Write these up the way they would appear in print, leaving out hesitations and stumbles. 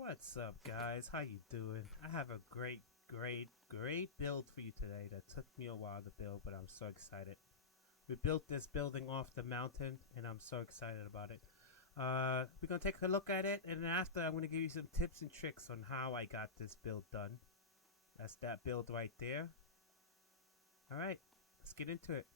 What's up, guys? How you doing? I have a great build for you today that took me a while to build, but I'm so excited. We built this building off the mountain, and I'm so excited about it. We're gonna take a look at it, and then after I'm gonna give you some tips and tricks on how I got this build done. That's that build right there. Alright, let's get into it.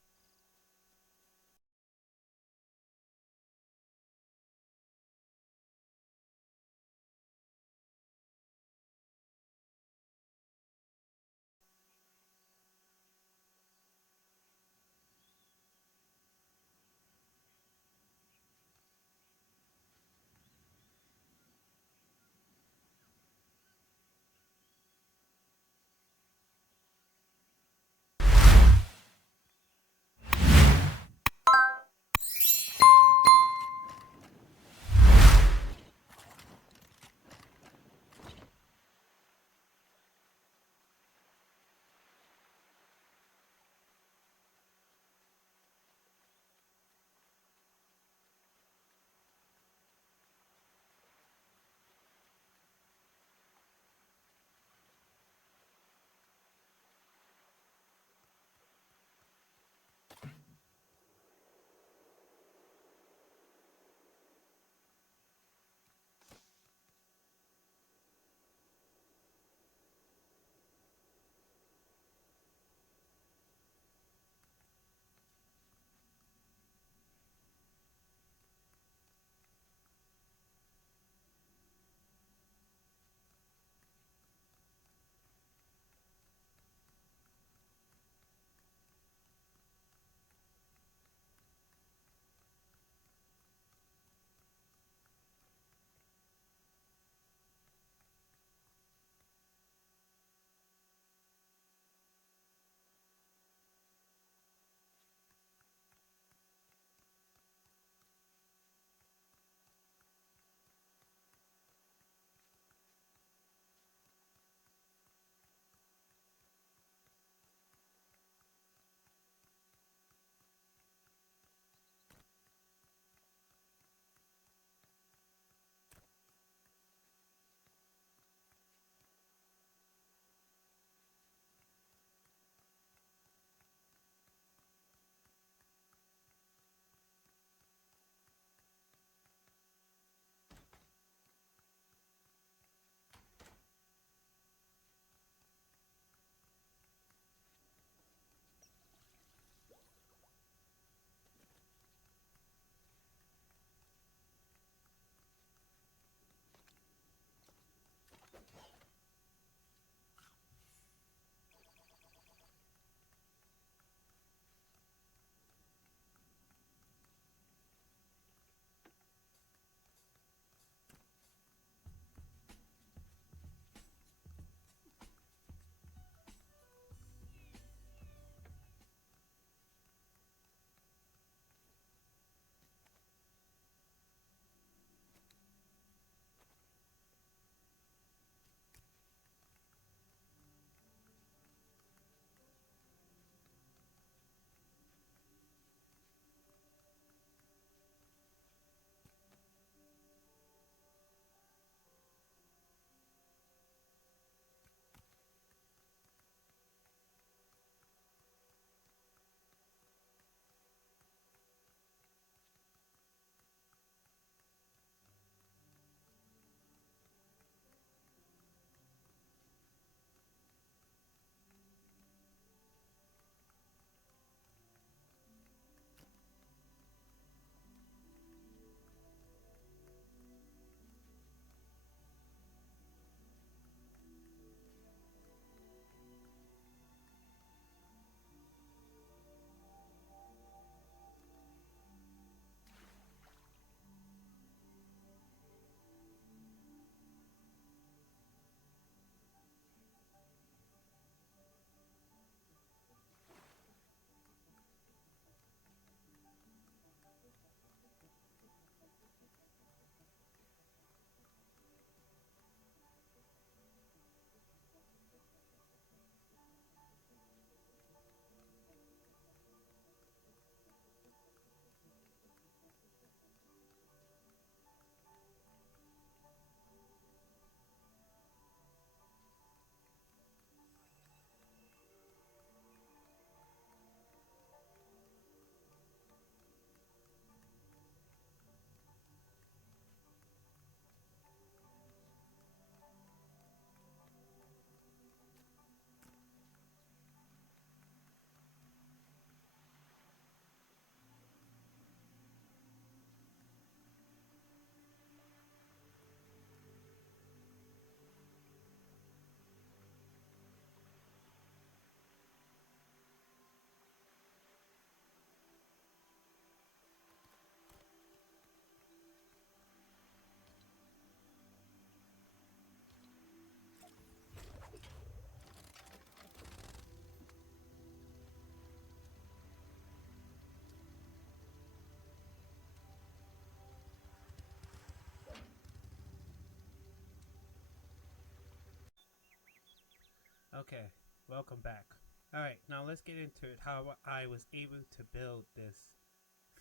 Okay, welcome back. Alright, now let's get into it. How I was able to build this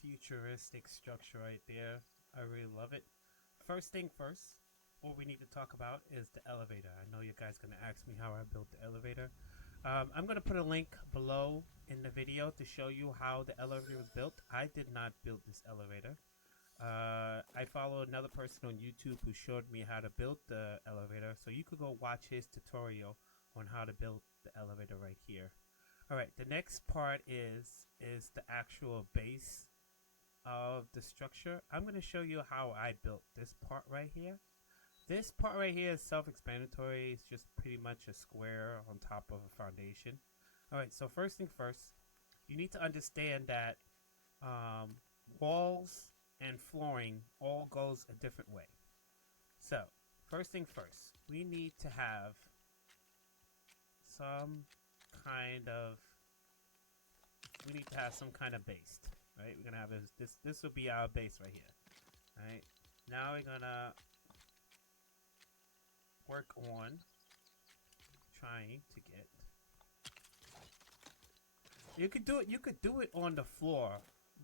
futuristic structure right there. I really love it. First thing first, what we need to talk about is the elevator. I know you guys are going to ask me how I built the elevator. I'm going to put a link below in the video to show you how the elevator was built. I did not build this elevator. I followed another person on YouTube who showed me how to build the elevator, so you could go watch his tutorial on how to build the elevator right here. Alright, the next part is the actual base of the structure. I'm going to show you how I built this part right here. This part right here is self-explanatory. It's just pretty much a square on top of a foundation. Alright, so first thing first, you need to understand that walls and flooring all goes a different way. So, first thing first, we need to have some kind of base, right? We're gonna have this will be our base right here. Alright, now we're gonna work on trying to get, you could do it on the floor,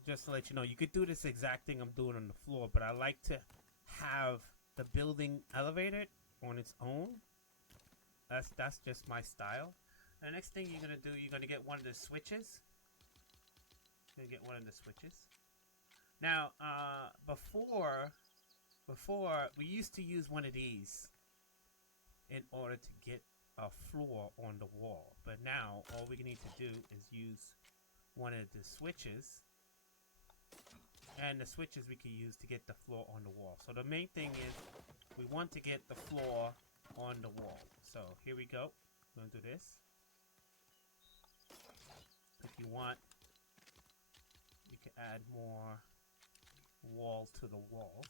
just to let you know. You could do this exact thing I'm doing on the floor, but I like to have the building elevated on its own. That's just my style. The next thing you're gonna do, you're gonna get one of the switches. Now, before we used to use one of these in order to get a floor on the wall, but now all we need to do is use one of the switches, and the switches we can use to get the floor on the wall. So the main thing is we want to get the floor on the wall. So here we go. We're gonna do this. If you want, you can add more walls to the wall.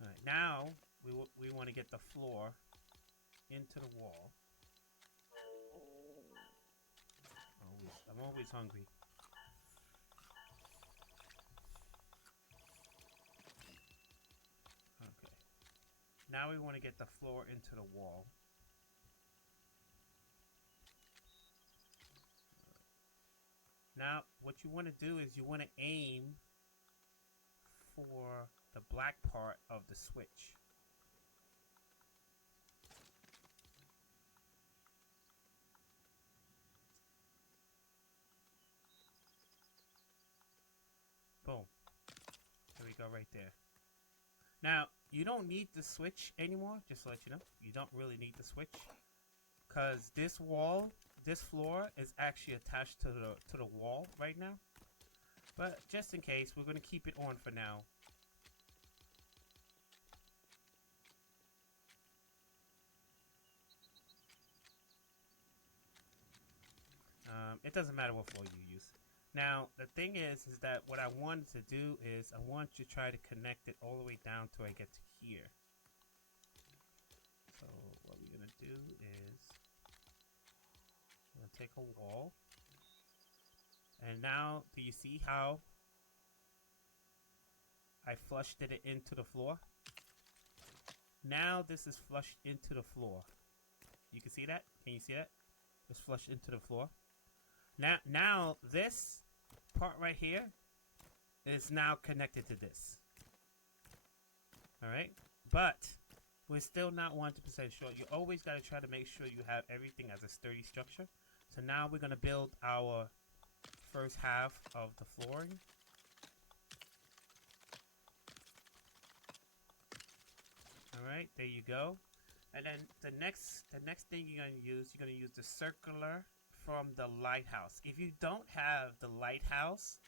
Alright, now we want to get the floor into the wall. I'm always hungry. Okay. Now we want to get the floor into the wall. Now, what you want to do is you want to aim for the black part of the switch. Boom. There we go right there. Now, you don't need the switch anymore, just to let you know. You don't really need the switch, because this floor is actually attached to the wall right now. But just in case, we're going to keep it on for now. It doesn't matter what floor you use. Now, the thing is that what I wanted to do is I want to try to connect it all the way down till I get to here. So what we're going to do is I'm going to take a wall. And now, do you see how I flushed it into the floor? Now this is flushed into the floor. You can see that? Can you see that? It's flushed into the floor. Now this part right here is now connected to this. Alright? But we're still not 100% sure. You always got to try to make sure you have everything as a sturdy structure. So now we're going to build our first half of the flooring. Alright, there you go. And then the next thing you're going to use the circular from the lighthouse. If you don't have the lighthouse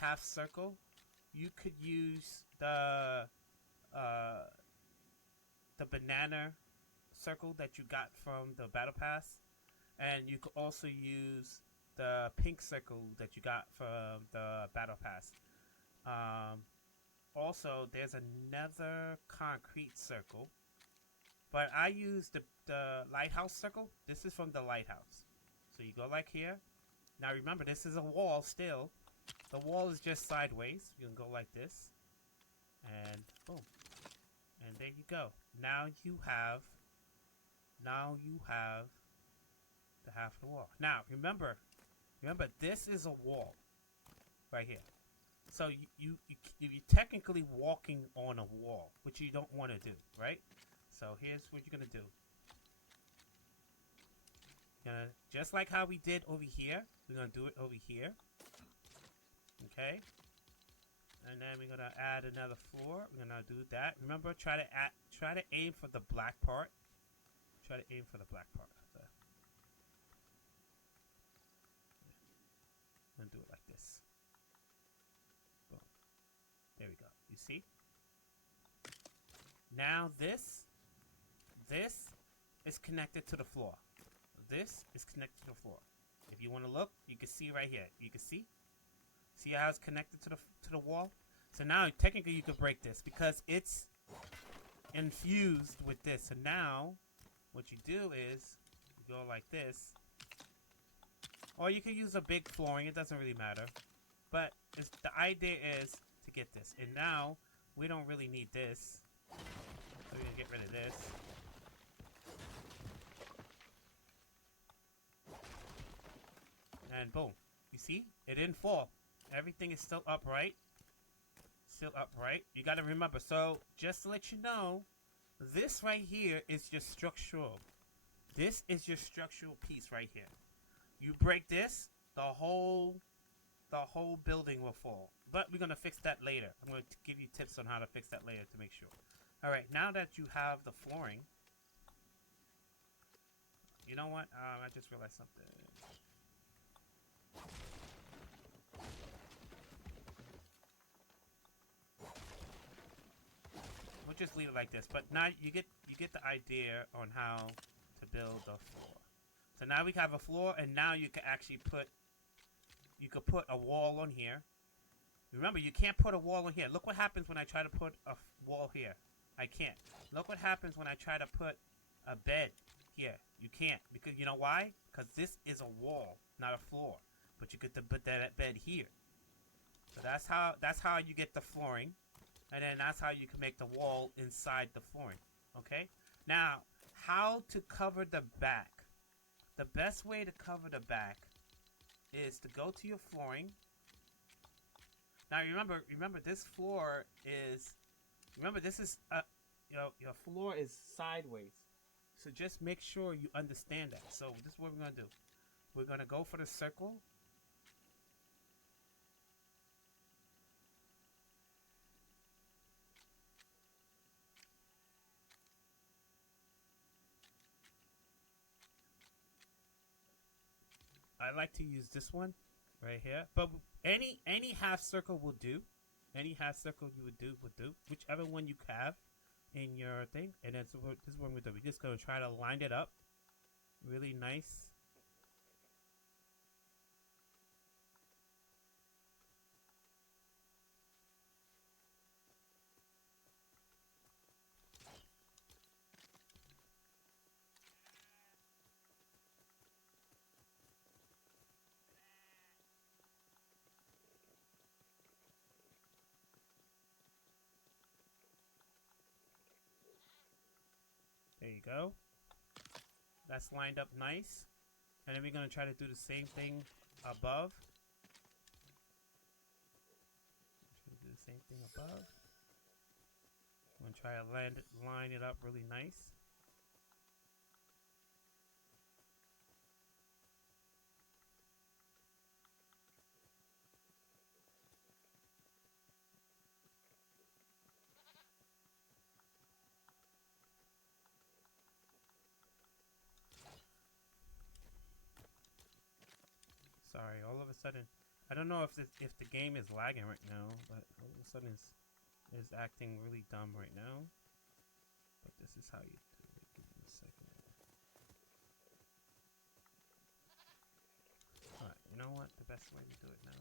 half circle, you could use the banana circle that you got from the battle pass, and you could also use the pink circle that you got from the battle pass. Also, there's another concrete circle, but I use the lighthouse circle. This is from the lighthouse. So you go like here. Now remember, this is a wall still. The wall is just sideways. You can go like this. And boom. And there you go. Now you have Now you have the half of the wall. Now remember this is a wall right here. So you're technically walking on a wall, which you don't want to do, right? So here's what you're gonna do. Just like how we did over here, we're gonna do it over here. Okay. And then we're gonna add another floor. We're gonna do that. Remember, try to aim for the black part. Try to aim for the black part. I'm gonna do it like this. Boom. There we go. You see? Now this is connected to the floor. This is connected to the floor. If you want to look, you can see right here. You can see? See how it's connected to the wall? So now technically you could break this because it's infused with this. So now what you do is you go like this. Or you can use a big flooring, it doesn't really matter. But the idea is to get this. And now we don't really need this. So we're gonna get rid of this. And boom. You see? It didn't fall. Everything is still upright. Still upright. You gotta remember. So, just to let you know, this right here is your structural. This is your structural piece right here. You break this, the whole building will fall. But we're gonna fix that later. I'm gonna give you tips on how to fix that later to make sure. Alright, now that you have the flooring, you know what? I just realized something. We'll just leave it like this. But now you get the idea on how to build the floor. So now we have a floor, and now you can actually put a wall on here. Remember, you can't put a wall on here. Look what happens when I try to put a wall here. I can't. Look what happens when I try to put a bed here. You can't. Because you know why? Because this is a wall, not a floor. But you get to put that bed here. So that's how you get the flooring. And then that's how you can make the wall inside the flooring. Okay? Now, how to cover the back. The best way to cover the back is to go to your flooring. Now remember this floor is, this is your floor is sideways. So just make sure you understand that. So this is what we're gonna do. We're gonna go for the circle. I like to use this one right here, but any half circle will do. Any half circle you would do, whichever one you have in your thing. And then this is what we're doing. We're just gonna try to line it up really nice. There you go. That's lined up nice. And then we're going to try to do the same thing above. Do the same thing above. I'm going to try to line it up really nice. Sorry, all of a sudden, I don't know if the game is lagging right now, but all of a sudden it's acting really dumb right now. But this is how you do it. Give me a second. Alright, you know what? The best way to do it now.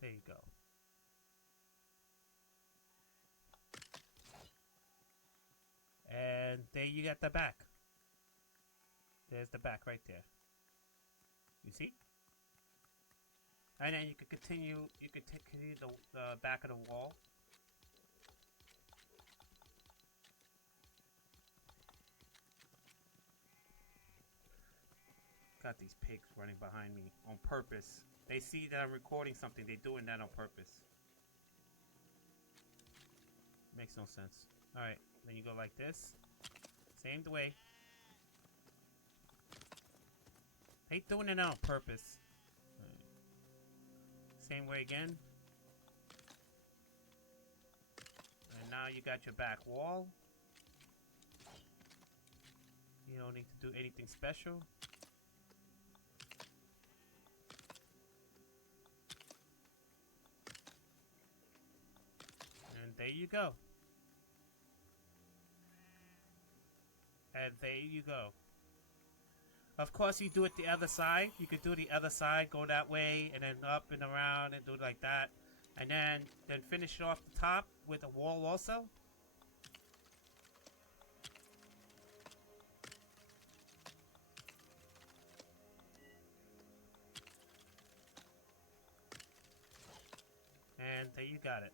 There you go. And there you got the back. There's the back right there. You see? And then you could continue. You could continue the back of the wall. Got these pigs running behind me on purpose. They see that I'm recording something. They're doing that on purpose. Makes no sense. Alright, then you go like this. Same way. They doing it on purpose. Right. Same way again. And now you got your back wall. You don't need to do anything special. And there you go. And there you go. Of course, you do it the other side. You could do the other side, go that way, and then up and around, and do it like that. And then finish it off the top with a wall also. And there you got it.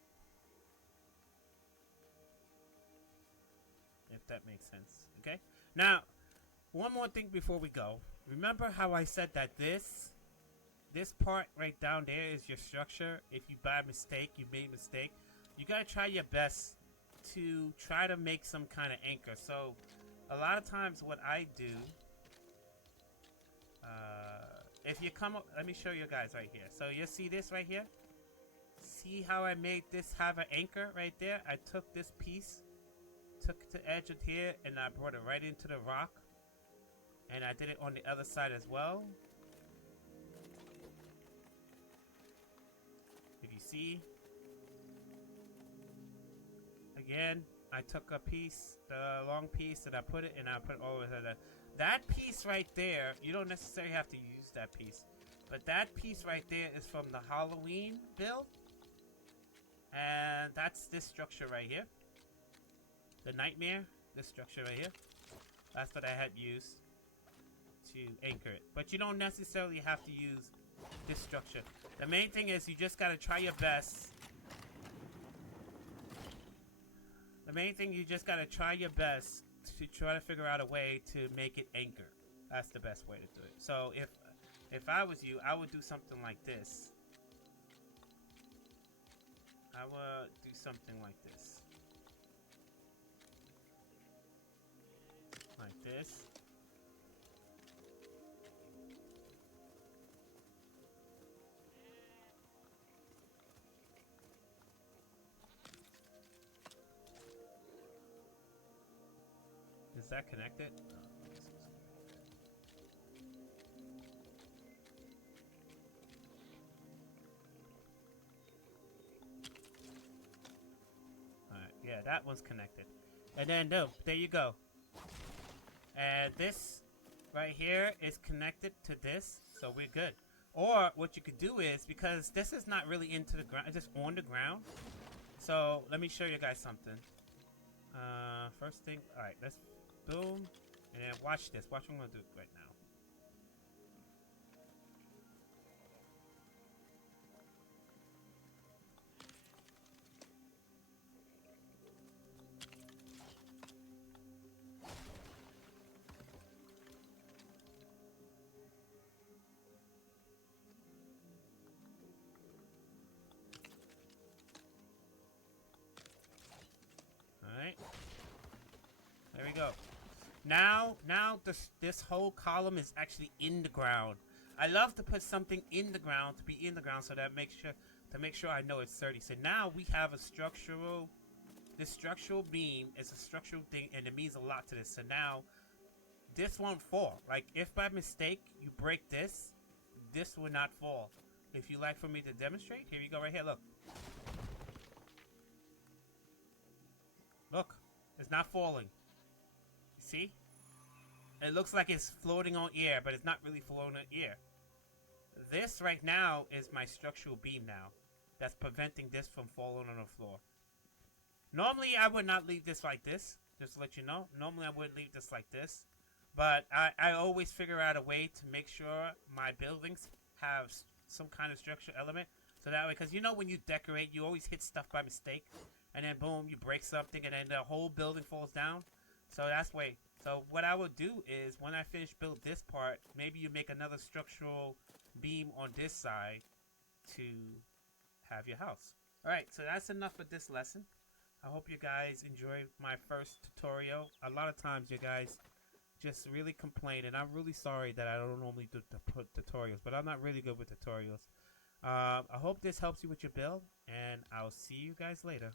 If that makes sense. Okay? Now, one more thing before we go. Remember how I said that this part right down there is your structure. If you by mistake, you made a mistake, you gotta try your best to try to make some kind of anchor. So, a lot of times what I do, if you come up, let me show you guys right here. So you see this right here? See how I made this have an anchor right there? I took this piece, took the edge of here, and I brought it right into the rock. And I did it on the other side as well. If you see, again, I took a piece, the long piece, and I put it all over there. That piece right there, you don't necessarily have to use that piece, but that piece right there is from the Halloween build, and that's this structure right here, the Nightmare. This structure right here, that's what I had used to anchor it. But you don't necessarily have to use this structure. The main thing is you just gotta try your best. The main thing, you just gotta try your best to try to figure out a way to make it anchor. That's the best way to do it. So if I was you, I would do something like this. I would do something like this. Like this. Is that connected? Alright, yeah, that one's connected. And then, no, there you go. And this right here is connected to this, so we're good. Or what you could do is, because this is not really into the ground, it's just on the ground. So let me show you guys something. First thing, alright, let's boom, and then watch this. Watch what I'm gonna do right now. Alright. There we go. Now this whole column is actually in the ground. I love to put something in the ground to be in the ground, so that make sure I know it's sturdy. So now we have a structural. This structural beam is a structural thing, and it means a lot to this. So now this won't fall. Like if by mistake you break this will not fall. If you like for me to demonstrate, here you go right here. Look. Look, it's not falling. See? It looks like it's floating on air, but it's not really floating on air. This right now is my structural beam now. That's preventing this from falling on the floor. Normally, I would not leave this like this. Just to let you know. Normally, I would leave this like this. But I always figure out a way to make sure my buildings have some kind of structural element. So that way, because you know when you decorate, you always hit stuff by mistake. And then boom, you break something and then the whole building falls down. So that's way. So what I would do is when I finish build this part, maybe you make another structural beam on this side to have your house. Alright, so that's enough for this lesson. I hope you guys enjoy my first tutorial. A lot of times you guys just really complain, and I'm really sorry that I don't normally do tutorials, but I'm not really good with tutorials. I hope this helps you with your build, and I'll see you guys later.